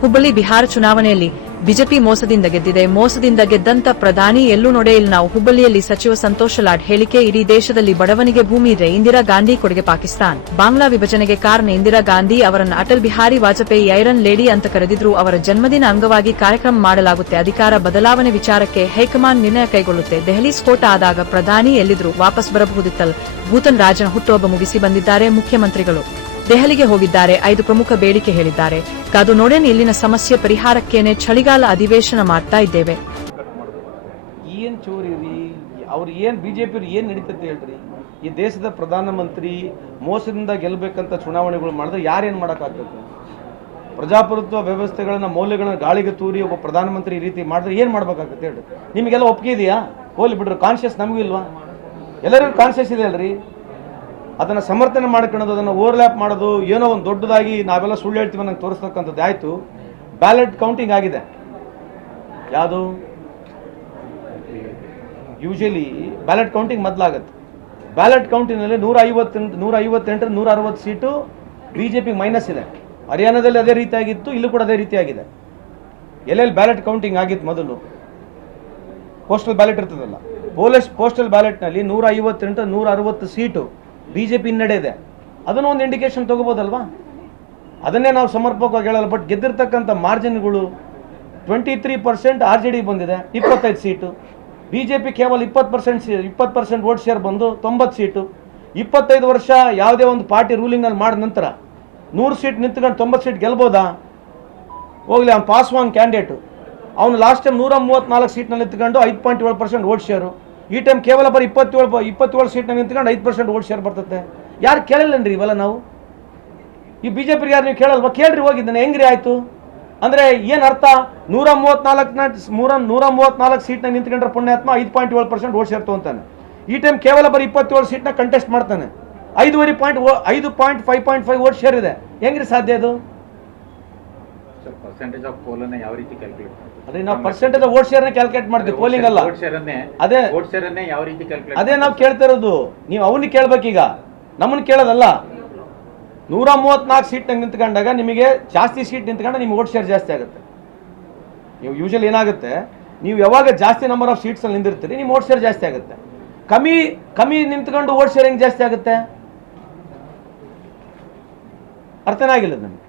ಹುಬ್ಬಳ್ಳಿ ಬಿಹಾರ ಚುನಾವಣೆಯಲ್ಲಿ ಬಿಜೆಪಿ ಮೋಸದಿಂದ ಗೆದ್ದಿದೆ. ಮೋಸದಿಂದ ಗೆದ್ದಂತ ಪ್ರಧಾನಿ ಎಲ್ಲೂ ನೋಡೇ ನಾವು. ಹುಬ್ಬಳ್ಳಿಯಲ್ಲಿ ಸಚಿವ ಸಂತೋಷ್ ಲಾಡ್ ಹೇಳಿಕೆ, ಇಡೀ ದೇಶದಲ್ಲಿ ಬಡವನಿಗೆ ಭೂಮಿ ಇದೆ. ಇಂದಿರಾ ಗಾಂಧಿ ಕೊಡುಗೆ ಪಾಕಿಸ್ತಾನ್. ಬಾಂಗ್ಲಾ ವಿಭಜನೆಗೆ ಕಾರಣ ಇಂದಿರಾ ಗಾಂಧಿ ಅವರನ್ನು ಅಟಲ್ ಬಿಹಾರಿ ವಾಜಪೇಯಿ ಐರನ್ ಲೇಡಿ ಅಂತ ಕರೆದಿದ್ರು. ಅವರ ಜನ್ಮದಿನ ಅಂಗವಾಗಿ ಕಾರ್ಯಕ್ರಮ ಮಾಡಲಾಗುತ್ತೆ. ಅಧಿಕಾರ ಬದಲಾವಣೆ ವಿಚಾರಕ್ಕೆ ಹೈಕಮಾಂಡ್ ನಿರ್ಣಯ ಕೈಗೊಳ್ಳುತ್ತೆ. ದೆಹಲಿ ಸ್ಫೋಟ ಆದಾಗ ಪ್ರಧಾನಿ ಎಲ್ಲಿದ್ರು, ವಾಪಸ್ ಬರಬಹುದಿತ್ತಲ್. ಭೂತನ್ ರಾಜನ ಹುಟ್ಟುಹಬ್ಬ ಮುಗಿಸಿ ಬಂದಿದ್ದಾರೆ ಮುಖ್ಯಮಂತ್ರಿಗಳು. ದೆಹಲಿಗೆ ಹೋಗಿದ್ದಾರೆ. 5 ಪ್ರಮುಖ ಬೇಡಿಕೆ ಹೇಳಿದ್ದಾರೆ. ಕಾದು ನೋಡೇನ್ ಇಲ್ಲಿನ ಸಮಸ್ಯೆ ಪರಿಹಾರಕ್ಕೇನೆ ಚಳಿಗಾಲ ಅಧಿವೇಶನ ಮಾಡ್ತಾ ಇದ್ದೇವೆ. ಏನ್ ಚೋರಿ ರೀ ಅವ್ರು, ಏನ್ ಬಿಜೆಪಿ ಏನ್ ನಡೀತೈತೆ ಹೇಳ್ರಿ. ಈ ದೇಶದ ಪ್ರಧಾನಮಂತ್ರಿ ಮೋಸದಿಂದ ಗೆಲ್ಲಬೇಕಂತ ಚುನಾವಣೆಗಳು ಮಾಡಿದ್ರೆ ಯಾರೇನ್ ಮಾಡೋಕ್ಕಾಗ್ತದೆ? ಪ್ರಜಾಪ್ರಭುತ್ವ ವ್ಯವಸ್ಥೆಗಳನ್ನ ಮೌಲ್ಯಗಳನ್ನ ಗಾಳಿಗೆ ತೂರಿ ಒಬ್ಬ ಪ್ರಧಾನಮಂತ್ರಿ ಈ ರೀತಿ ಮಾಡಿದ್ರೆ ಏನ್ ಮಾಡ್ಬೇಕಾಗತ್ತೆ ಹೇಳ್ರಿ? ನಿಮಗೆಲ್ಲ ಒಪ್ಪಿಗೆ ಇದೆಯಾ? ಹೋಗ್ಲಿ ಬಿಡ್ರಿ, ಕಾನ್ಶಿಯಸ್ ನಮಗೂ ಇಲ್ವಾ? ಎಲ್ಲರಿಗೂ ಕಾನ್ಶಿಯಸ್ ಇದೆ ಅಲ್ರಿ. ಅದನ್ನು ಸಮರ್ಥನೆ ಮಾಡ್ಕೊಳ್ಳೋದು, ಅದನ್ನು ಓವರ್ಲ್ಯಾಪ್ ಮಾಡೋದು, ಏನೋ ಒಂದು ದೊಡ್ಡದಾಗಿ ನಾವೆಲ್ಲ ಸುಳ್ಳು ಹೇಳ್ತೀವಿ ನಂಗೆ ತೋರಿಸ್ತಕ್ಕಂಥದ್ದು ಆಯಿತು. ಬ್ಯಾಲೆಟ್ ಕೌಂಟಿಂಗ್ ಆಗಿದೆ. ಯಾವುದು ಯೂಶಲಿ ಬ್ಯಾಲೆಟ್ ಕೌಂಟಿಂಗ್ ಮೊದಲಾಗತ್ತೆ. ಬ್ಯಾಲೆಟ್ ಕೌಂಟಿಂಗ್ನಲ್ಲಿ 158 160 ಸೀಟು BJP ಮೈನಸ್ ಇದೆ. ಹರಿಯಾಣದಲ್ಲಿ ಅದೇ ರೀತಿಯಾಗಿತ್ತು, ಇಲ್ಲೂ ಕೂಡ ಅದೇ ರೀತಿಯಾಗಿದೆ. ಎಲ್ಲೆಲ್ಲಿ ಬ್ಯಾಲೆಟ್ ಕೌಂಟಿಂಗ್ ಆಗಿತ್ತು ಮೊದಲು ಪೋಸ್ಟಲ್ ಬ್ಯಾಲೆಟ್ ಇರ್ತದಲ್ಲ, ಪೋಸ್ಟಲ್ ಬ್ಯಾಲೆಟ್ನಲ್ಲಿ 158 160 ಸೀಟು BJP ಹಿನ್ನಡೆ ಇದೆ. ಅದನ್ನು ಒಂದು ಇಂಡಿಕೇಶನ್ ತಗೋಬೋದಲ್ವಾ? ಅದನ್ನೇ ನಾವು ಸಮರ್ಪಕವಾಗಿ ಹೇಳಲ್ಲ. ಬಟ್ ಗೆದ್ದಿರ್ತಕ್ಕಂಥ ಮಾರ್ಜಿನ್ಗಳು 23% RJD ಬಂದಿದೆ, 25 ಸೀಟು. BJP ಕೇವಲ 20% ವೋಟ್ ಶೇರ್ ಬಂದು 90 ಸೀಟು. 25 ವರ್ಷ ಯಾವುದೇ ಒಂದು ಪಾರ್ಟಿ ರೂಲಿಂಗ್ನಲ್ಲಿ ಮಾಡಿದ ನಂತರ 100 ಸೀಟ್ ನಿಂತ್ಕೊಂಡು 90 ಸೀಟ್ ಗೆಲ್ಬೋದಾ? ಹೋಗ್ಲಿ, ಅವ್ನು ಪಾಸ್ವಾನ್ ಕ್ಯಾಂಡಿಡೇಟು. ಅವನು ಲಾಸ್ಟ್ ಟೈಮ್ 134 ಸೀಟ್ನಲ್ಲಿ ನಿಂತ್ಕೊಂಡು 5.7% ವೋಟ್ ಶೇರು. ಈ ಟೈಮ್ ಕೇವಲ ಬರೀ 27 ಸೀಟ್ನ ನಿಂತ್ಕೊಂಡು 5% ವೋಟ್ ಶೇರ್ ಬರ್ತದೆ. ಯಾರು ಕೇಳಲ್ಲನ್ರಿ ಇವೆಲ್ಲ ನಾವು? ಈ BJP ಯಾರು ನೀವು ಕೇಳಲ್ವಾ? ಕೇಳ್ರಿ ಹೋಗಿದ್ದಾನೆ ಹೆಂಗ್ರಿ ಆಯ್ತು ಅಂದ್ರೆ ಏನು ಅರ್ಥ? 134 ಸೀಟ್ನ ನಿಂತ್ಕೊಂಡ್ರೆ ಪುಣ್ಯಾತ್ಮ 5.7% ವೋಟ್ ಶೇರ್ ತಗೊಂತಾನೆ. ಈ ಟೈಮ್ ಕೇವಲ ಬರೀ 27 ಸೀಟ್ನ ಕಂಟೆಸ್ಟ್ ಮಾಡ್ತಾನೆ. 5.5 ವೋಟ್ ಶೇರ್ ಇದೆ. ಹೆಂಗ್ರಿ ಸಾಧ್ಯ ಅದು? ಪರ್ಸೆಂಟೇಜ್ ಆಫ್ ಪೋಲನ್ನ ಯಾವ ರೀತಿ ಕ್ಯಾಲ್ಕುಲೇಟ್ ಮಾಡ್ತೀವಿ? ಅದೇ ನಾವು ಪರ್ಸೆಂಟೇಜ್ ಆಫ್ ವೋಟ್ ಶೇರ್ನ ಕ್ಯಾಲ್ಕುಲೇಟ್ ಮಾಡ್ತೀವಿ, ಪೋಲಿಂಗ್ ಅಲ್ಲ. ಅದೇ ವೋಟ್ ಶೇರನ್ನೇ ಯಾವ ರೀತಿ ಕ್ಯಾಲ್ಕುಲೇಟ್? ಅದೇ ನಾವು ಕೇಳ್ತಾ ಇರೋದು. ನೀವು ಅವನಿಗೆ ಕೇಳ್ಬೇಕೀಗ, ನಮ್ಮನ್ನು ಕೇಳೋದಲ್ಲ. 134 ಸೀಟ್ ನಿಂತ್ಕೊಂಡಾಗ ನಿಮಗೆ ಜಾಸ್ತಿ ಸೀಟ್ ನಿಂತ್ಕೊಂಡ ನಿಮ್ಗೆ ವೋಟ್ ಶೇರ್ ಜಾಸ್ತಿ ಆಗುತ್ತೆ. ನೀವು ಯೂಶಲಿ ಏನಾಗುತ್ತೆ, ನೀವು ಯಾವಾಗ ಜಾಸ್ತಿ ನಂಬರ್ ಆಫ್ ಸೀಟ್ಸ್ ಅಲ್ಲಿ ನಿಂತಿರ್ತೀರಿ ನಿಮ್ಮ ವೋಟ್ ಶೇರ್ ಜಾಸ್ತಿ ಆಗುತ್ತೆ. ಕಮ್ಮಿ ನಿಂತ್ಕೊಂಡು ವೋಟ್ ಶೇರ್ ಹೆಂಗೆ ಜಾಸ್ತಿ ಆಗುತ್ತೆ? ಅರ್ಥನೇ ಆಗಿಲ್ಲ ನನಗೆ.